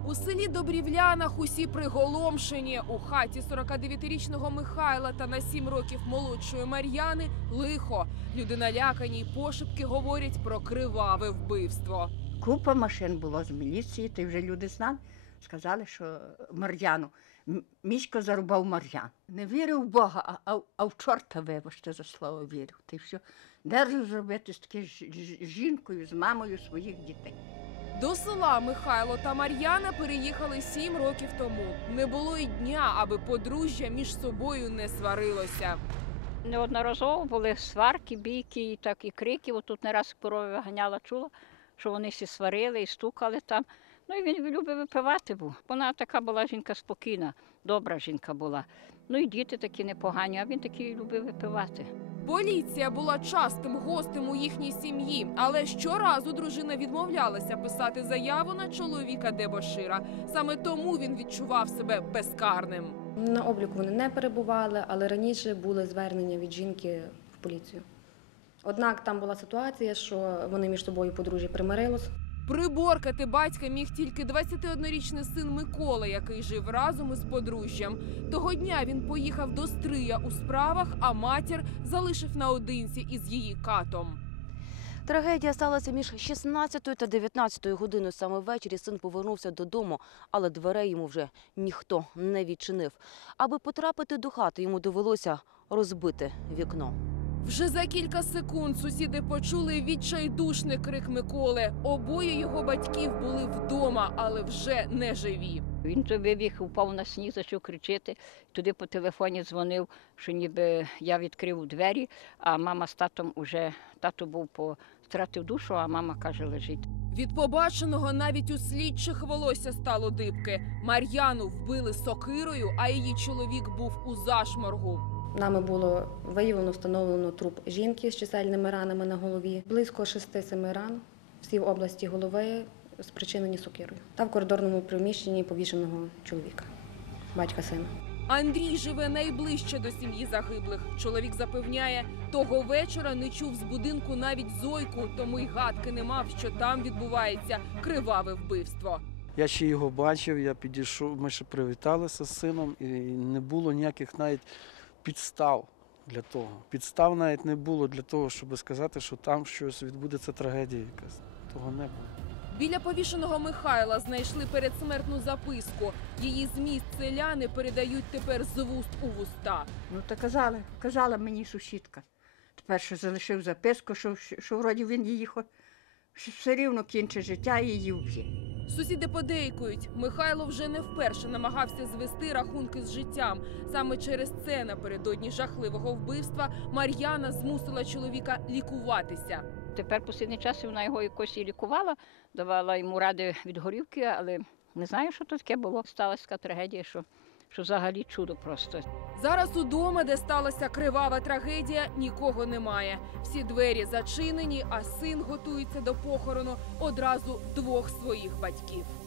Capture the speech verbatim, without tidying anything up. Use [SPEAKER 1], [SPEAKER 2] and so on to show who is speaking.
[SPEAKER 1] У селі Добрівлянах усі приголомшені. У хаті сорокадев'ятирічного Михайла та на сім років молодшої Мар'яни лихо. Люди налякані й пошепки говорять про криваве вбивство.
[SPEAKER 2] Купа машин було з міліції, ти вже люди знали. Сказали, що Мар'яну, Місько зарубав Мар'ян. Не вірив в Бога, а, а в чорта, вибачте за слово, вірив. Ти що, держу зробити з такою жінкою, з мамою своїх дітей.
[SPEAKER 1] До села Михайло та Мар'яна переїхали сім років тому. Не було й дня, аби подружжя між собою не сварилося.
[SPEAKER 3] Неодноразово були сварки, бійки, і так і крики. От тут не раз корови виганяла, чула, що вони всі сварили і стукали там. Ну і він любив випивати був. Вона така була жінка спокійна, добра жінка була. Ну і діти такі непогані, а він такий любив випивати.
[SPEAKER 1] Поліція була частим гостем у їхній сім'ї, але щоразу дружина відмовлялася писати заяву на чоловіка дебошира. Саме тому він відчував себе безкарним.
[SPEAKER 4] На обліку вони не перебували, але раніше були звернення від жінки в поліцію. Однак там була ситуація, що вони між собою подружжя примирились.
[SPEAKER 1] Приборкати батька міг тільки двадцятиоднорічний син Микола, який жив разом із подружжям. Того дня він поїхав до Стрия у справах, а матір залишив наодинці із її катом.
[SPEAKER 5] Трагедія сталася між шістнадцятою та дев'ятнадцятою годиною. Саме ввечері син повернувся додому, але дверей йому вже ніхто не відчинив. Аби потрапити до хати, йому довелося розбити вікно.
[SPEAKER 1] Вже за кілька секунд сусіди почули відчайдушний крик Миколи. Обоє його батьків були вдома, але вже не живі.
[SPEAKER 3] Він то вибіг, упав на сніг, почав кричати. Туди по телефоні дзвонив, що ніби я відкрив двері, а мама з татом уже, тато був по втратив душу, а мама каже, лежить.
[SPEAKER 1] Від побаченого навіть у слідчих волосся стало дибки. Мар'яну вбили сокирою, а її чоловік був у зашморгу.
[SPEAKER 4] Нами було виявлено, встановлено труп жінки з чисельними ранами на голові. Близько шести-семи ран, всі в області голови, спричинені сокирою. Та в коридорному приміщенні повішеного чоловіка, батька сина.
[SPEAKER 1] Андрій живе найближче до сім'ї загиблих. Чоловік запевняє, того вечора не чув з будинку навіть Зойку, тому й гадки не мав, що там відбувається криваве вбивство.
[SPEAKER 6] Я ще його бачив, я підійшов, ми ще привіталися з сином, і не було ніяких навіть підстав для того. Підстав навіть не було для того, щоб сказати, що там щось відбудеться, трагедія якась. Того не було.
[SPEAKER 1] Біля повішеного Михайла знайшли передсмертну записку. Її зміст селяни передають тепер з вуст у вуста.
[SPEAKER 2] Ну, то казали, казала мені сусідка. Тепер, що залишив записку, що, що вроді він її хо... все рівно кінчить життя і її вб'є.
[SPEAKER 1] Сусіди подейкують, Михайло вже не вперше намагався звести рахунки з життям. Саме через це напередодні жахливого вбивства Мар'яна змусила чоловіка лікуватися.
[SPEAKER 3] Тепер останній час вона його якось і лікувала, давала йому ради від горівки, але не знаю, що то таке було. Сталася така трагедія, що, що взагалі чудо просто.
[SPEAKER 1] Зараз удома, де сталася кривава трагедія, нікого немає. Всі двері зачинені, а син готується до похорону одразу двох своїх батьків.